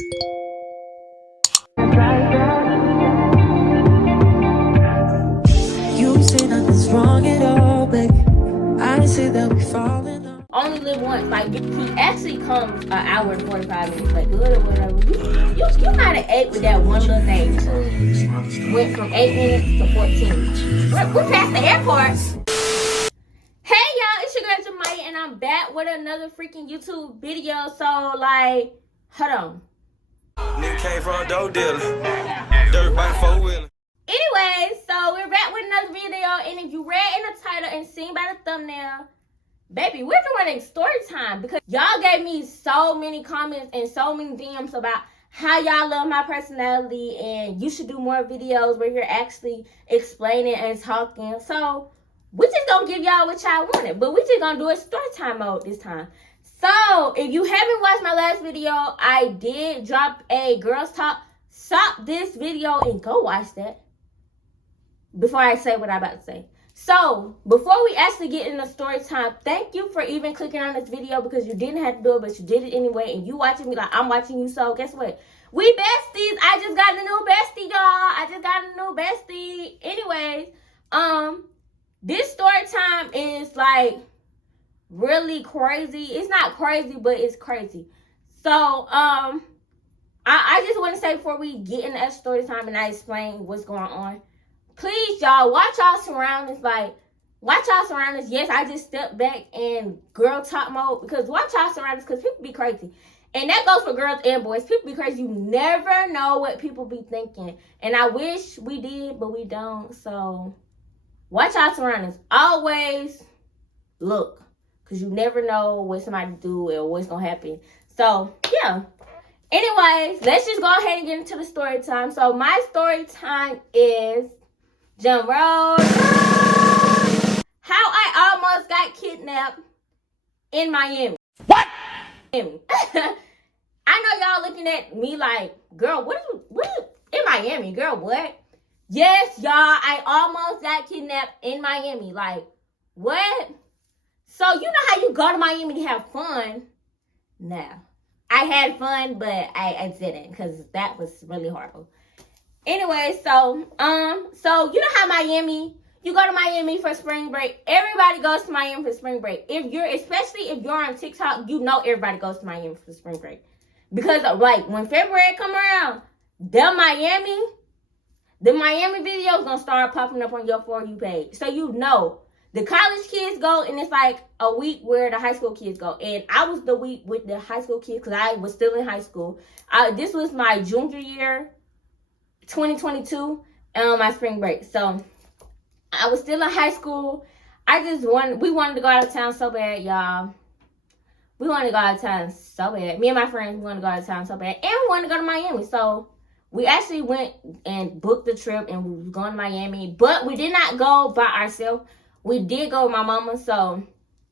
You say nothing's wrong at all, baby. I say that we fall in love. Only live once. Like, he actually comes an hour and 45 minutes like good or whatever. You might have ate with that one little thing too. Went from 8 minutes to 14. We're past the airport. Hey y'all, it's your girl 𝚘𝚑𝚊𝚗 and I'm back with another freaking YouTube video. So like, hold on. Nigga came from a dope dealer. Dirt bike 4-wheeler. Anyways, so we're back with another video, and if you read in the title and seen by the thumbnail, baby, we're doing a story time because y'all gave me so many comments and so many DMs about how y'all love my personality and you should do more videos where you're actually explaining and talking. So we just gonna give y'all what y'all wanted, but we just gonna do a story time mode this time. So if you haven't watched my last video, I did drop a girls talk. Stop this video and go watch that before I say what I'm about to say. So before we actually get into story time, thank you for even clicking on this video because you didn't have to do it, but you did it anyway, and you watching me like I'm watching you. So guess what? We besties. I just got a new bestie, y'all. I just got a new bestie. Anyways, this story time is like really crazy. It's not crazy, but it's crazy. So I just want to say before we get into that story time and I explain what's going on, please, y'all, watch y'all surroundings. Like, watch y'all surroundings. Yes, I just stepped back in girl talk mode because watch y'all surroundings because people be crazy. And that goes for girls and boys. People be crazy. You never know what people be thinking. And I wish we did, but we don't. So watch y'all surroundings. Always look because you never know what somebody do or what's going to happen. So, yeah. Anyways, let's just go ahead and get into the story time. So my story time is Jump Road. How I almost got kidnapped in Miami. What? I know y'all looking at me like, girl, what in Miami, girl, what? Yes, y'all, I almost got kidnapped in Miami. Like, what? So you know how you go to Miami to have fun? Nah. I had fun, but I didn't because that was really horrible. Anyway, so you know how Miami, you go to Miami for spring break. Everybody goes to Miami for spring break. Especially if you're on TikTok, you know everybody goes to Miami for spring break. Because like when February come around, the Miami videos gonna start popping up on your For You page. So you know. The college kids go, and it's like a week where the high school kids go. And I was the week with the high school kids because I was still in high school. This was my junior year, 2022, my spring break. So I was still in high school. We wanted to go out of town so bad, y'all. We wanted to go out of town so bad. Me and my friends wanted to go out of town so bad. And we wanted to go to Miami. So we actually went and booked the trip, and we were going to Miami. But we did not go by ourselves. We did go with my mama, so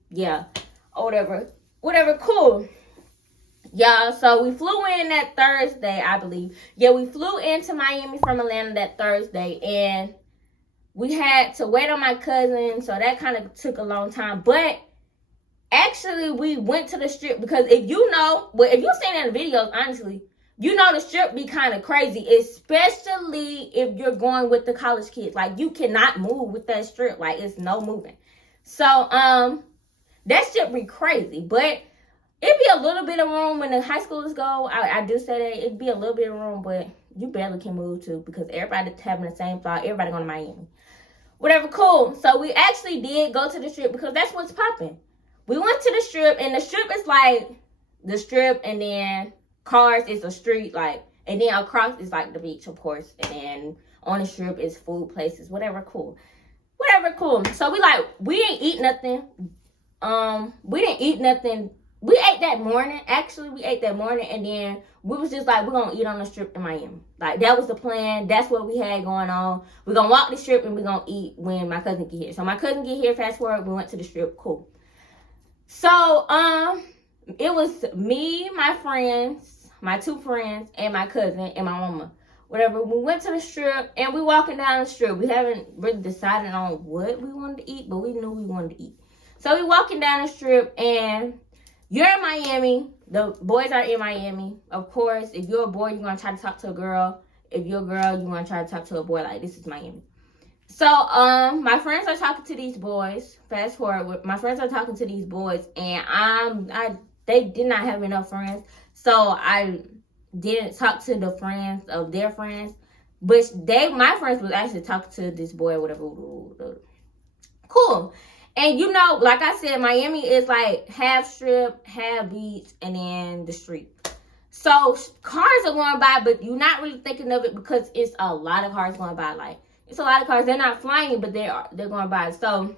yeah, or whatever, cool. Y'all, so we flew in that Thursday, I believe. Yeah, we flew into Miami from Atlanta that Thursday, and we had to wait on my cousin, so that kind of took a long time. But actually, we went to the strip because if you've seen it in the videos, honestly, you know the strip be kind of crazy, especially if you're going with the college kids. Like, you cannot move with that strip. Like, it's no moving. So, that strip be crazy. But it'd be a little bit of room when the high schoolers go. I do say that. It'd be a little bit of room, but you barely can move too because everybody's having the same thought. Everybody going to Miami. Whatever, cool. So, we actually did go to the strip because that's what's popping. We went to the strip, and the strip is like the strip, and then cars is a street, like, and then across is like the beach, of course, and then on the strip is food places, whatever, cool. So we didn't eat nothing. We ate that morning. Actually, we ate that morning, and then we was just like, we're gonna eat on the strip in Miami. Like, that was the plan. That's what we had going on. We're gonna walk the strip and we're gonna eat when my cousin get here. So my cousin get here, fast forward, we went to the strip, cool. So it was me, my friends, my two friends, and my cousin, and my mama. Whatever, we went to the strip, and we walking down the strip. We haven't really decided on what we wanted to eat, but we knew we wanted to eat. So we walking down the strip, and you're in Miami. The boys are in Miami. Of course, if you're a boy, you're going to try to talk to a girl. If you're a girl, you're going to try to talk to a boy. Like, this is Miami. So, my friends are talking to these boys. Fast forward, my friends are talking to these boys, and they did not have enough friends. So, I didn't talk to the friends of their friends. But my friends was actually talking to this boy or whatever. Cool. And you know, like I said, Miami is like half strip, half beach, and then the street. So cars are going by, but you're not really thinking of it because it's a lot of cars going by. Like, it's a lot of cars. They're not flying, but they're going by. So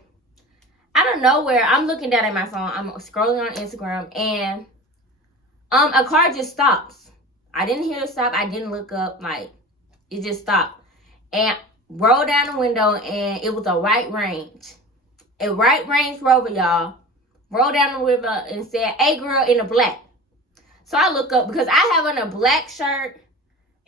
out of nowhere, I'm looking down at my phone. I'm scrolling on Instagram, and a car just stops. I didn't hear it stop. I didn't look up. Like, it just stopped. And rolled down the window, and it was a white Range. A white Range Rover, y'all. Rolled down the river and said, "Hey, girl in the black." So I look up because I have on a black shirt.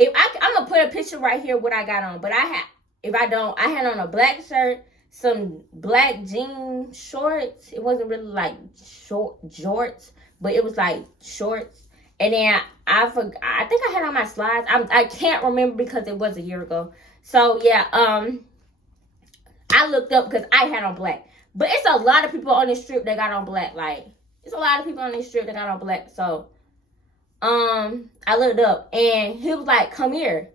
I'm going to put a picture right here what I got on. But I had on a black shirt, some black jean shorts. It wasn't really like jorts, but it was like shorts. And then I think I had on my slides. I can't remember because it was a year ago. So yeah, I looked up because I had on black. But it's a lot of people on this strip that got on black. Like, it's a lot of people on this strip that got on black. So I looked up, and he was like, "Come here."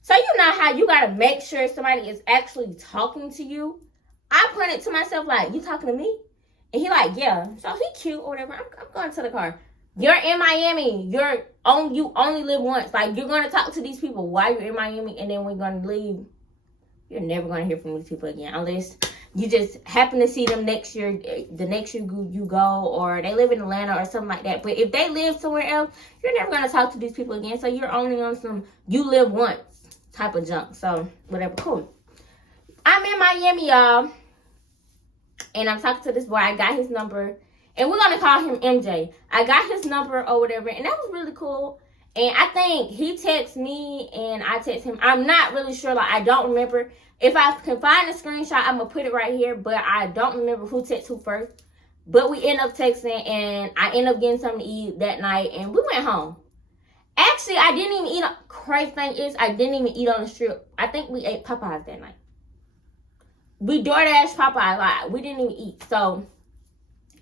So you know how you gotta make sure somebody is actually talking to you. I pointed to myself like, "You talking to me?" And he like, "Yeah." So he cute or whatever. I'm going to the car. You're in Miami. You only live once. Like, you're gonna talk to these people while you're in Miami, and then we're gonna leave. You're never gonna hear from these people again unless you just happen to see them next year. The next year you go, or they live in Atlanta or something like that. But if they live somewhere else, you're never gonna talk to these people again. So you're only on some you live once type of junk. So whatever, cool. I'm in Miami, y'all, and I'm talking to this boy. I got his number. And we're going to call him MJ. I got his number or whatever. And that was really cool. And I think he texted me and I texted him. I'm not really sure. Like, I don't remember. If I can find a screenshot, I'm going to put it right here. But I don't remember who texted who first. But we ended up texting. And I ended up getting something to eat that night. And we went home. Actually, I didn't even eat. Crazy thing is, I didn't even eat on the strip. I think we ate Popeyes that night. We DoorDash Popeyes. Like, we didn't even eat. So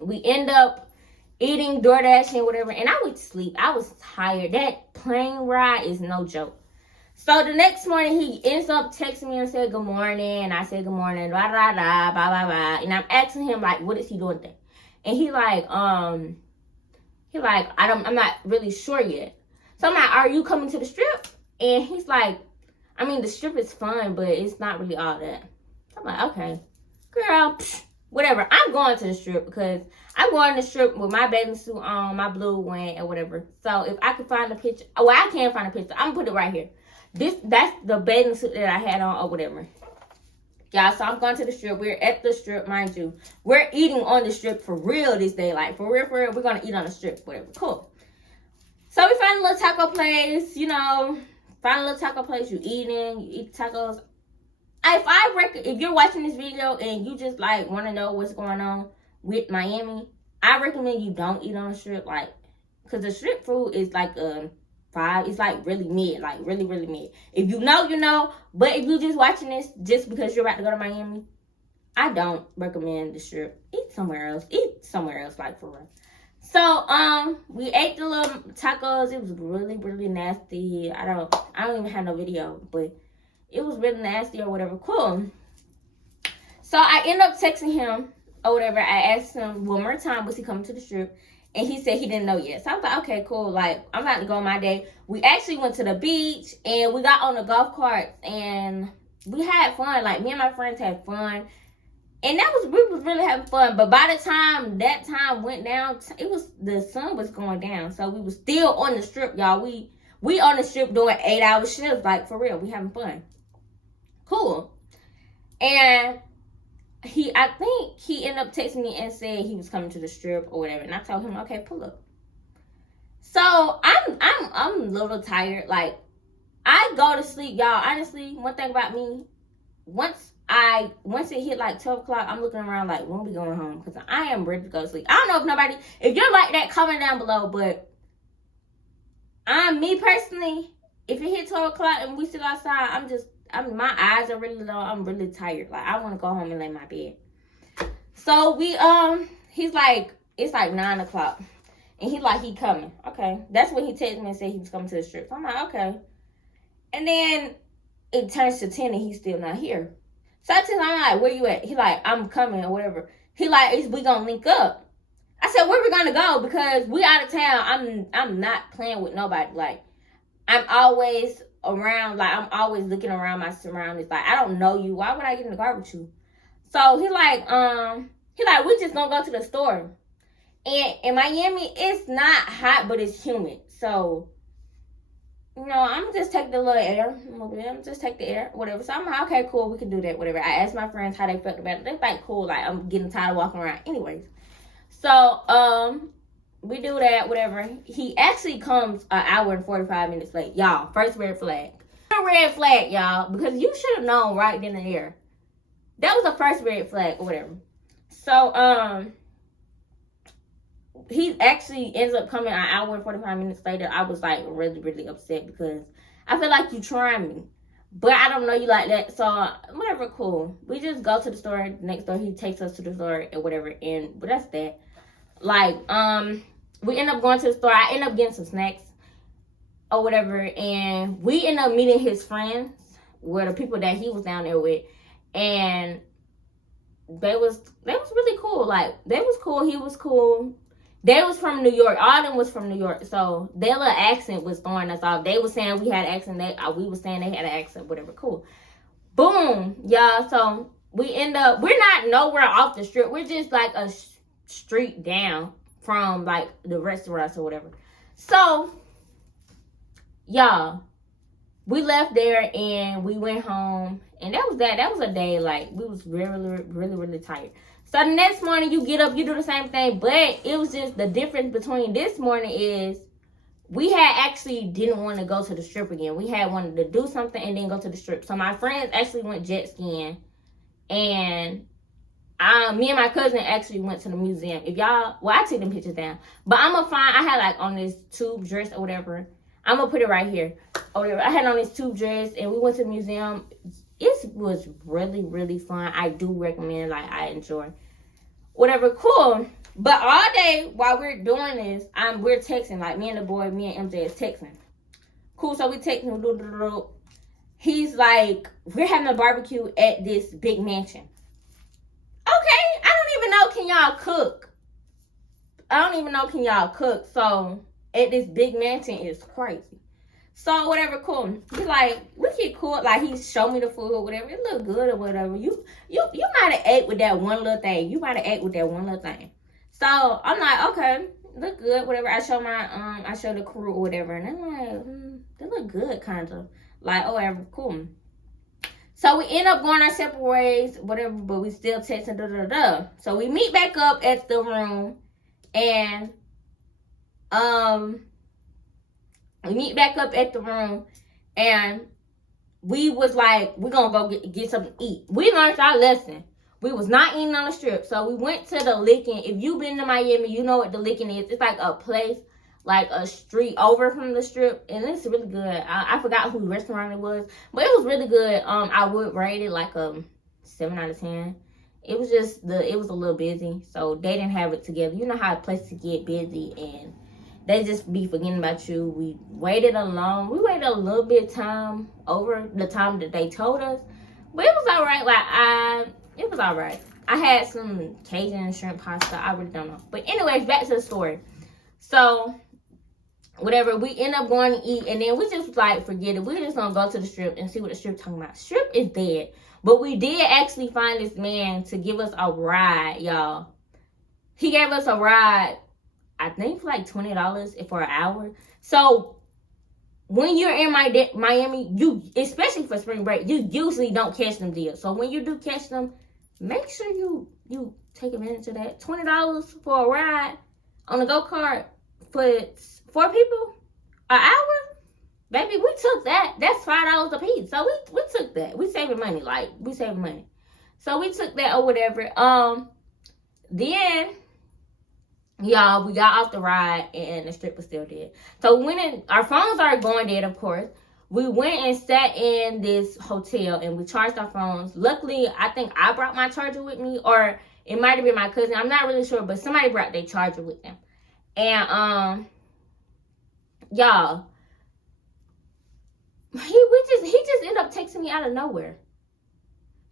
we end up eating, DoorDash and whatever, and I went to sleep. I was tired. That plane ride is no joke. So the next morning, he ends up texting me and said, "Good morning," and I said, "Good morning," blah, blah, blah, blah, blah, blah. And I'm asking him, like, what is he doing there? And he like, I'm not really sure yet. So I'm like, "Are you coming to the strip?" And he's like, "I mean, the strip is fun, but it's not really all that." I'm like, "Okay, girl, whatever. I'm going to the strip because I'm going to the strip with my bathing suit on, my blue one, or whatever." So if I can find a picture, I can find a picture. I'm gonna put it right here. That's the bathing suit that I had on, or whatever. Y'all, so I'm going to the strip. We're at the strip, mind you. We're eating on the strip for real this day. Like, for real, we're gonna eat on the strip, whatever. Cool. So we find a little taco place, you know. Find a little taco place, you eat tacos. If you're watching this video and you just like want to know what's going on with Miami, I recommend you don't eat on the strip, like, because the strip food is like 5. It's like really mid, like really, really mid. If you know, you know. But if you just watching this just because you're about to go to Miami, I don't recommend the strip. Eat somewhere else. Like, for real. So we ate the little tacos. It was really, really nasty. I don't even have no video, but it was really nasty or whatever. Cool. So I ended up texting him or whatever. I asked him one more time, was he coming to the strip? And he said he didn't know yet. So I was like, okay, cool. Like, I'm about to go on my day. We actually went to the beach and we got on the golf cart and we had fun. Like, me and my friends had fun. And we was really having fun. But by the time that time went down, the sun was going down. So we was still on the strip, y'all. We on the strip doing 8-hour shifts. Like, for real, we having fun. Cool. And I think he ended up texting me and said he was coming to the strip or whatever. And I told him, okay, pull up. So I'm a little tired. Like, I go to sleep, y'all. Honestly, one thing about me, once once it hit like 12 o'clock, I'm looking around like, when we going home? Because I am ready to go to sleep. I don't know if you're like that, comment down below. But me personally, if it hit 12 o'clock and we still outside, my eyes are really low. I'm really tired. Like, I want to go home and lay in my bed. So he's like, it's like 9 o'clock. And he coming. Okay. That's when he texted me and said he was coming to the strip. So I'm like, okay. And then it turns to 10 and he's still not here. So I'm like, where you at? He like, I'm coming or whatever. He like, we gonna link up. I said, where we gonna go? Because we out of town. I'm not playing with nobody. Like, I'm always around. Like, I'm always looking around my surroundings. Like, I don't know you. Why would I get in the car with you? So he like, we just gonna go to the store. And in Miami, it's not hot, but it's humid. So, you know, I'm just take the little air. I'm just take the air, whatever. So I'm like, okay, cool, we can do that, whatever. I asked my friends how they felt about it. They like, cool, like, I'm getting tired of walking around. Anyways. So, we do that, whatever. He actually comes an hour and 45 minutes late. Y'all, first red flag. A red flag, y'all, because you should have known right then and there. That was the first red flag, or whatever. So, he actually ends up coming an hour and 45 minutes later. I was like really, really upset because I feel like you trying me. But I don't know you like that. So whatever, cool. We just go to the store next door. He takes us to the store and whatever. But that's that. Like, we end up going to the store. I end up getting some snacks or whatever. And we end up meeting his friends, were the people that he was down there with. And they was really cool. Like, they was cool. He was cool. They was from New York. All of them was from New York. So their little accent was throwing us off. They was saying we had an accent. We was saying they had an accent. Whatever. Cool. Boom. Y'all. So we end up, we're not nowhere off the strip. We're just like a street down from like the restaurants or whatever. So, y'all, we left there and we went home. And that was that. That was a day like we was really, really, really tired. So the next morning you get up, you do the same thing. But it was just the difference between this morning is we had actually didn't want to go to the strip again. We had wanted to do something and then go to the strip. So my friends actually went jet skiing. And me and my cousin actually went to the museum. If y'all, well, I took them pictures down. But I'm going to find, I had like on this tube dress or whatever. I'm going to put it right here. Or whatever. I had on this tube dress and we went to the museum. It was really, really fun. I do recommend, like, I enjoy. Whatever, cool. But all day while we're doing this, we're texting. Like, me and MJ is texting. Cool, so we texting. He's like, we're having a barbecue at this big mansion. Okay, I don't even know, can y'all cook? I don't even know, can y'all cook? So, at this big mansion is crazy. So, whatever, cool. He's like, we get cool. Like, he showed me the food or whatever. It looked good or whatever. You might have ate with that one little thing. You might have ate with that one little thing. So, I'm like, okay, look good, whatever. I show the crew or whatever. And I'm like, they look good, kind of. Like, oh, whatever, cool. So, we end up going our separate ways, whatever, but we still texting, So, we meet back up at the room. And, we meet back up at the room, and we was like, we're going to go get something to eat. We learned our lesson. We was not eating on the strip, so we went to the Lickin'. If you've been to Miami, you know what the Lickin' is. It's like a place, like a street over from the strip, and it's really good. I forgot whose restaurant it was, but it was really good. I would rate it like a 7 out of 10. It was just, it was a little busy, so they didn't have it together. You know how places get busy, and they just be forgetting about you. We waited a little bit time over the time that they told us. But it was all right. Like, it was all right. I had some Cajun shrimp pasta. I really don't know. But anyways, back to the story. So, whatever. We end up going to eat. And then we just like, forget it. We're just going to go to the strip and see what the strip talking about. Strip is dead. But we did actually find this man to give us a ride, y'all. He gave us a ride, I think, for like $20 for an hour. So, when you're in Miami, you, especially for spring break, you usually don't catch them deals. So, when you do catch them, make sure you take advantage of that. $20 for a ride on a go-kart for 4 people, an hour? Baby, we took that. That's $5 a piece. So, we took that. We saving money. Like, we saving money. So we took that or whatever. Then, y'all, we got off the ride and the strip was still dead. So we went in, our phones are going dead, of course. We went and sat in this hotel and we charged our phones. Luckily, I think I brought my charger with me, or it might have been my cousin. I'm not really sure, but somebody brought their charger with them. And y'all, he just ended up texting me out of nowhere.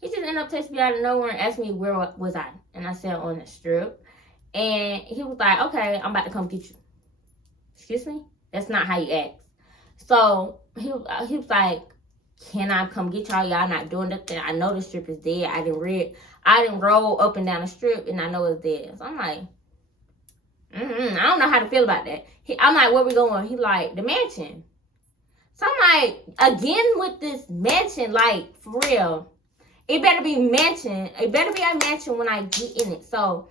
He just ended up texting me out of nowhere and asked me where was I, and I said on the strip. And he was like, "Okay, I'm about to come get you." Excuse me? That's not how you ask. So he was like, "Can I come get y'all? Y'all not doing nothing. I know the strip is dead. I didn't roll up and down the strip and I know it's dead." So I'm like, I don't know how to feel about that. I'm like, "Where we going?" He like, "The mansion." So I'm like, again with this mansion, like, for real. It better be mansion. It better be a mansion when I get in it. So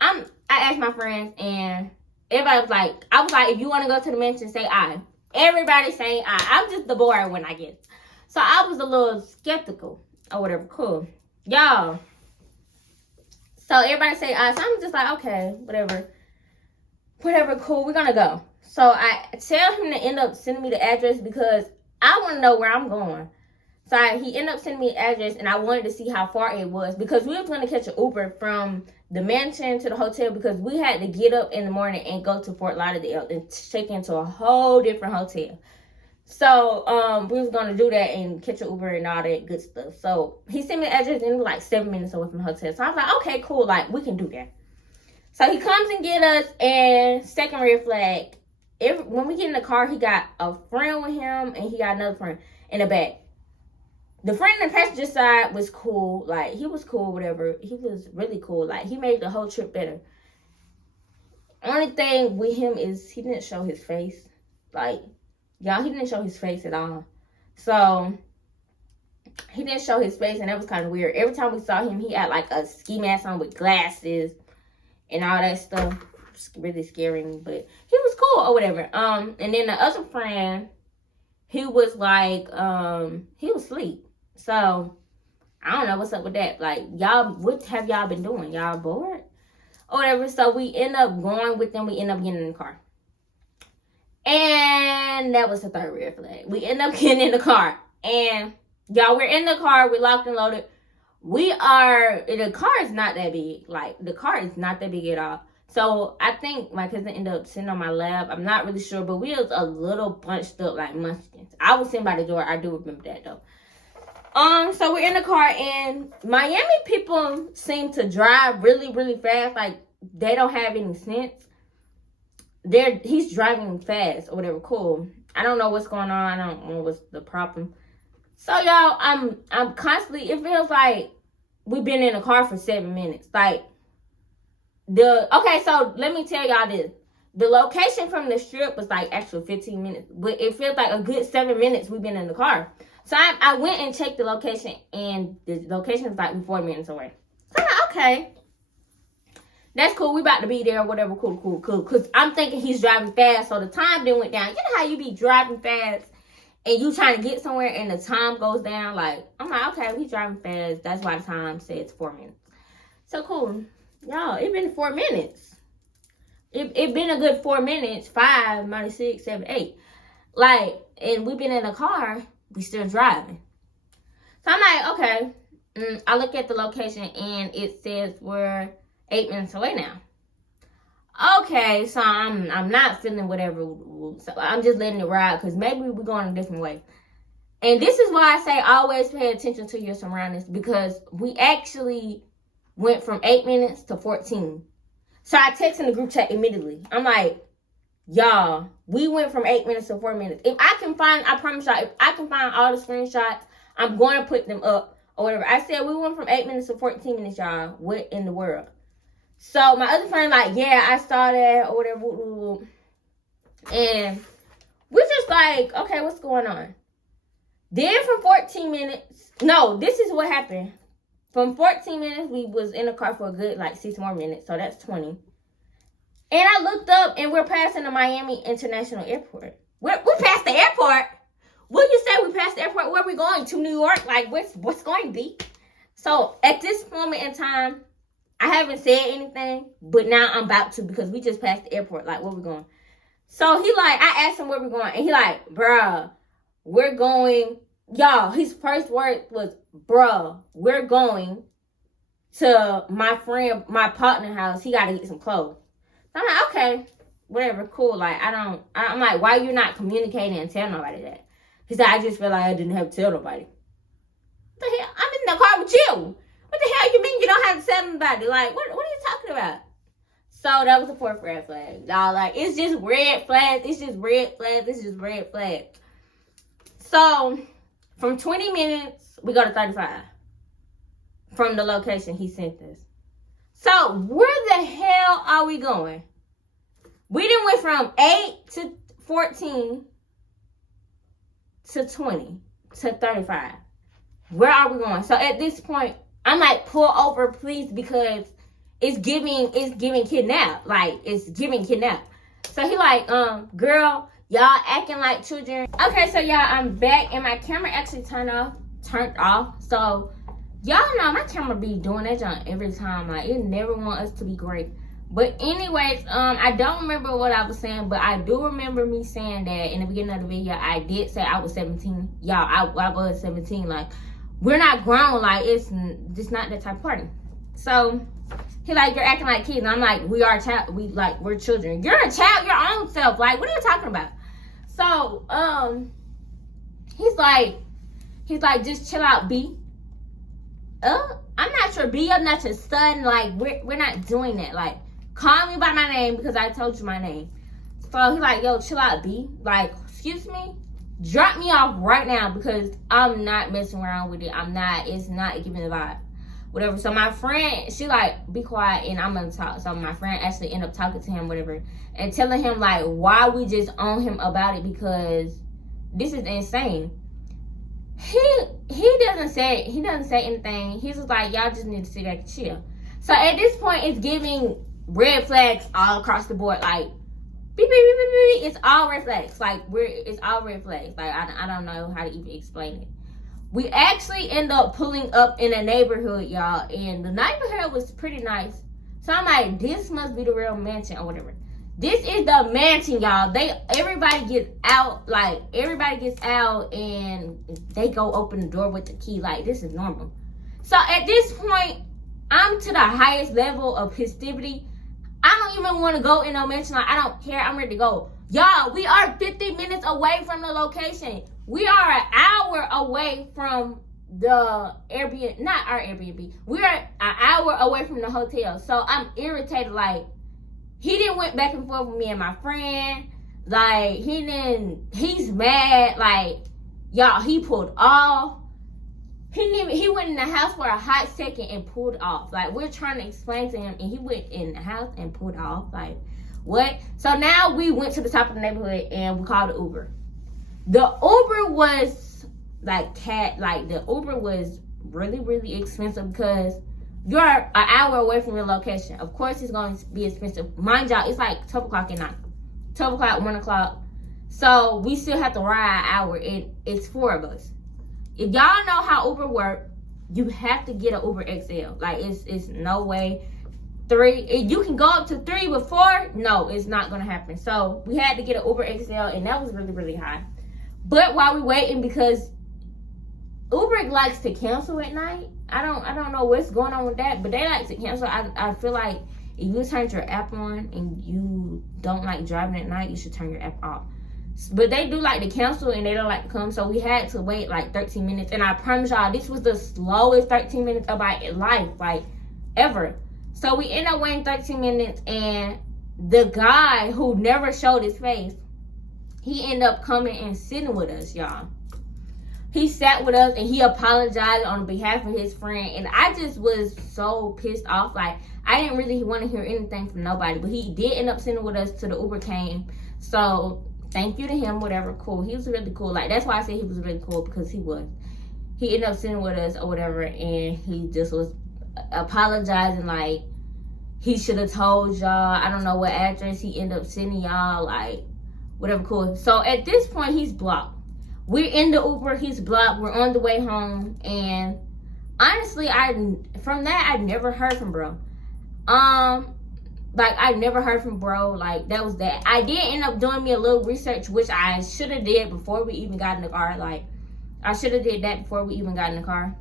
I asked my friends and everybody was like, I was like, "If you want to go to the mansion, say I." Everybody saying I. I'm just the bored when I get. So I was a little skeptical or whatever. Cool. Y'all. So everybody say I. So I'm just like, okay, whatever. Whatever, cool. We're going to go. So I tell him to end up sending me the address because I want to know where I'm going. So he ended up sending me an address and I wanted to see how far it was because we were going to catch an Uber from the mansion to the hotel because we had to get up in the morning and go to Fort Lauderdale and check into a whole different hotel. So we was going to do that and catch an Uber and all that good stuff. So he sent me the address and it was like 7 minutes away from the hotel. So I was like, okay, cool. Like, we can do that. So he comes and get us, and second red flag, when we get in the car, he got a friend with him and he got another friend in the back. The friend in the passenger side was cool. Like, he was cool, whatever. He was really cool. Like, he made the whole trip better. Only thing with him is he didn't show his face. Like, y'all, he didn't show his face at all. So, he didn't show his face, and that was kind of weird. Every time we saw him, he had, like, a ski mask on with glasses and all that stuff. It's really scary, but he was cool or whatever. And then the other friend, he was like, he was asleep. So, I don't know what's up with that. Like, y'all, what have y'all been doing? Y'all bored? Or whatever. So, we end up going with them. We end up getting in the car. And that was the third red flag. We end up getting in the car. And, y'all, we're in the car. We're locked and loaded. The car is not that big. Like, the car is not that big at all. So, I think my cousin ended up sitting on my lap. I'm not really sure. But we was a little bunched up like munchkins. I was sitting by the door. I do remember that, though. So we're in the car, and Miami people seem to drive really, really fast. Like, they don't have any sense. He's driving fast or whatever. Cool. I don't know what's going on. I don't know what's the problem. So, y'all, I'm constantly, it feels like we've been in the car for 7 minutes. Like, okay, so let me tell y'all this. The location from the strip was like actually 15 minutes, but it feels like a good 7 minutes we've been in the car. So I went and checked the location, and the location is like 4 minutes away. So I'm like, okay, that's cool. We about to be there or whatever. Cool. Because I'm thinking he's driving fast, so the time then went down. You know how you be driving fast and you trying to get somewhere and the time goes down? Like, I'm like, okay, he's driving fast. That's why the time says 4 minutes. So cool. Y'all, it been 4 minutes. It been a good 4 minutes. 5 minus 6, 7, 8. Like, and we've been in a car. We still driving. So I'm like, okay. I look at the location and it says we're 8 minutes away now. Okay, so I'm not feeling whatever. So I'm just letting it ride because maybe we're going a different way. And this is why I say always pay attention to your surroundings, because we actually went from 8 minutes to 14. So I text in the group chat immediately. I'm like, y'all, we went from 8 minutes to 4 minutes. If I can find, I promise y'all, if I can find all the screenshots, I'm going to put them up or whatever. I said we went from 8 minutes to 14 minutes, y'all. What in the world? So my other friend like, yeah, I saw that or whatever. And we're just like, okay, what's going on? Then from 14 minutes, no, this is what happened. From 14 minutes, we was in the car for a good, like, 6 more minutes. So that's 20. And I looked up, and we're passing the Miami International Airport. We passed the airport? What you say we passed the airport? Where we going? To New York? Like, what's going to be? So at this moment in time, I haven't said anything, but now I'm about to because we just passed the airport. Like, where we going? So he like, I asked him where we going, and he like, bruh, we're going, y'all, his first word was, bruh, we're going to my friend, my partner house. He got to get some clothes. So I'm like, okay, whatever, cool. Like, I'm like, why you not communicating and tell nobody that? He said, I just feel like I didn't have to tell nobody. What the hell? I'm in the car with you. What the hell you mean you don't have to tell nobody? Like, what are you talking about? So that was the fourth red flag. Y'all, like, it's just red flags. It's just red flags. It's just red flags. So from 20 minutes, we go to 35 from the location he sent us. So where the hell are we going? We done went from 8 to 14 to 20 to 35. Where are we going? So at this point, I'm like, pull over, please, because it's giving kidnap. Like, it's giving kidnap. So he like, girl, y'all acting like children. Okay, so y'all, I'm back and my camera actually turned off. So y'all know my camera be doing that junk every time. Like, it never want us to be great. But anyways, I don't remember what I was saying, but I do remember me saying that in the beginning of the video, I did say I was 17. Y'all, I was 17. Like, we're not grown. Like, it's not that type of party. So he like, you're acting like kids. And I'm like, we are child. We're children. You're a child your own self. Like, what are you talking about? So, he's like, just chill out, B. I'm not your B. I'm not your son. Like, we're not doing that. Like, call me by my name because I told you my name. So he's like, yo, chill out, B. Like, excuse me? Drop me off right now because I'm not messing around with it. It's not giving the vibe. Whatever. So my friend, she like, be quiet and I'm gonna talk. So my friend actually ended up talking to him, whatever, and telling him like why we just on him about it because this is insane. He doesn't say anything. He's just like, y'all just need to sit back and chill. So at this point, it's giving red flags all across the board. Like, beep, beep, beep, beep, beep. It's all red flags. Like, it's all red flags. Like, I don't know how to even explain it. We actually end up pulling up in a neighborhood, y'all, and the neighborhood was pretty nice. So I'm like, this must be the real mansion or whatever. This is the mansion, y'all. Everybody gets out, and they go open the door with the key. Like, this is normal. So at this point, I'm to the highest level of festivity. I don't even want to go in no mansion. Like, I don't care. I'm ready to go. Y'all, we are 50 minutes away from the location. We are an hour away from the Airbnb, not our Airbnb. We are an hour away from the hotel. So I'm irritated. Like, he didn't went back and forth with me and my friend. Like, he's mad. Like, y'all, he pulled off. He went in the house for a hot second and pulled off. Like, we're trying to explain to him, and he went in the house and pulled off. Like, what? So now we went to the top of the neighborhood and we called an Uber. The Uber was the Uber was really, really expensive because you're an hour away from your location. Of course, it's going to be expensive. Mind y'all, it's like 12 o'clock at night. 12 o'clock, 1 o'clock. So we still have to ride an hour. It's 4 of us. If y'all know how Uber work, you have to get an Uber XL. Like, it's no way. 3, you can go up to 3, but 4, no, it's not gonna happen. So we had to get an Uber XL, and that was really, really high. But while we waiting, because Uber likes to cancel at night. I don't know what's going on with that, but they like to cancel. I feel like if you turn your app on and you don't like driving at night, you should turn your app off. But they do like to cancel and they don't like to come. So we had to wait like 13 minutes. And I promise y'all, this was the slowest 13 minutes of my life, like, ever. So we ended up waiting 13 minutes. And the guy who never showed his face, he ended up coming and sitting with us, y'all. He sat with us and he apologized on behalf of his friend. And I just was so pissed off. Like, I didn't really want to hear anything from nobody. But he did end up sitting with us till the Uber came. So thank you to him, whatever, cool. He was really cool. Like, that's why I say he was really cool, because he was. He ended up sitting with us or whatever, and he just was apologizing, like, he should have told y'all. I don't know what address he ended up sending y'all, like, whatever, cool. So at this point, he's blocked. We're in the Uber, he's blocked. We're on the way home, and honestly, from that I never heard from bro. Like, I never heard from bro. Like, that was that. I did end up doing me a little research, which I should have did before we even got in the car. Like, I should have did that before we even got in the car.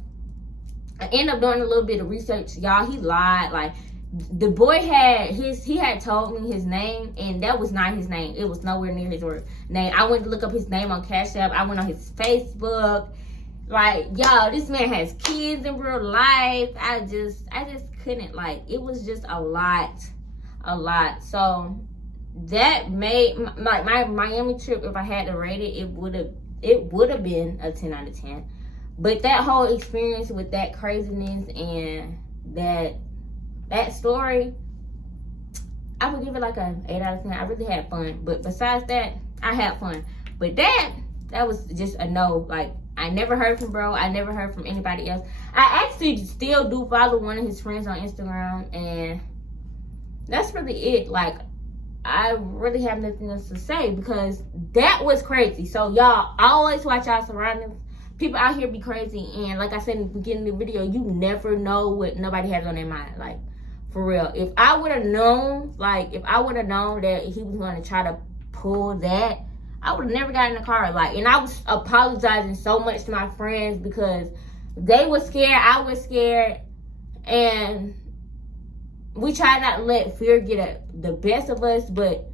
I ended up doing a little bit of research. Y'all, he lied. Like, the boy he had told me his name, and that was not his name. It was nowhere near his name. I went to look up his name on Cash App. I went on his Facebook. Like, y'all, this man has kids in real life. I just couldn't, like, it was just a lot. So that made my Miami trip, if I had to rate it, it would have been a 10 out of 10. But that whole experience with that craziness and that story, I would give it like a 8 out of 10. I really had fun. But besides that, I had fun. But that was just a no. Like, I never heard from bro. I never heard from anybody else. I actually still do follow one of his friends on Instagram, and that's really it. Like, I really have nothing else to say because that was crazy. So y'all always watch y'all surroundings. People out here be crazy, and like I said in the beginning of the video, you never know what nobody has on their mind. Like, for real. If I would have known that he was going to try to pull that, I would have never got in the car. Like, and I was apologizing so much to my friends because they were scared, I was scared, and we try not to let fear get the best of us, but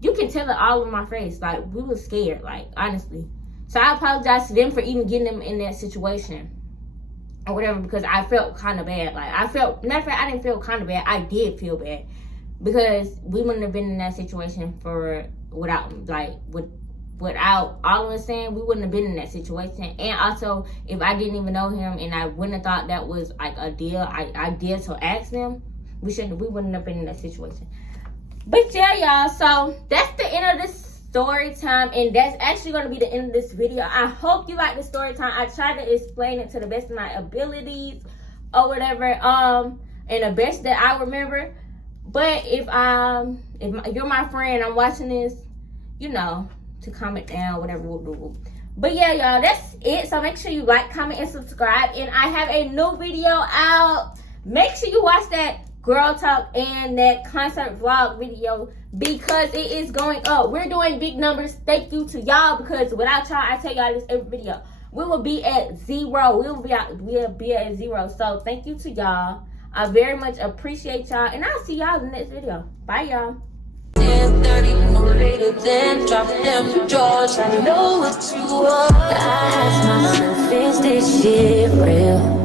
you can tell it all in my face. Like, we were scared, like, honestly. So I apologize to them for even getting them in that situation or whatever, because I felt kind of bad. Like, I didn't feel kind of bad. I did feel bad because we wouldn't have been in that situation without all of us saying, we wouldn't have been in that situation. And also, if I didn't even know him and I wouldn't have thought that was like a deal, I did to ask them, we wouldn't have been in that situation. But yeah, y'all, so that's the end of this story time, and that's actually going to be the end of this video. I hope you like the story time. I tried to explain it to the best of my abilities or whatever, and the best that I remember. But if you're my friend, I'm watching this, you know, to comment down, whatever. But yeah, y'all, that's it. So make sure you like, comment, and subscribe. And I have a new video out. Make sure you watch that girl talk and that concert vlog video because it is going up. We're doing big numbers. Thank you to y'all, because without y'all, I tell y'all this every video, we will be at 0. We'll be at 0. So thank you to y'all. I very much appreciate y'all, and I'll see y'all in the next video. Bye, y'all. 10:30, more later than drop them drawers. I know what you want. I ask myself, is this shit real?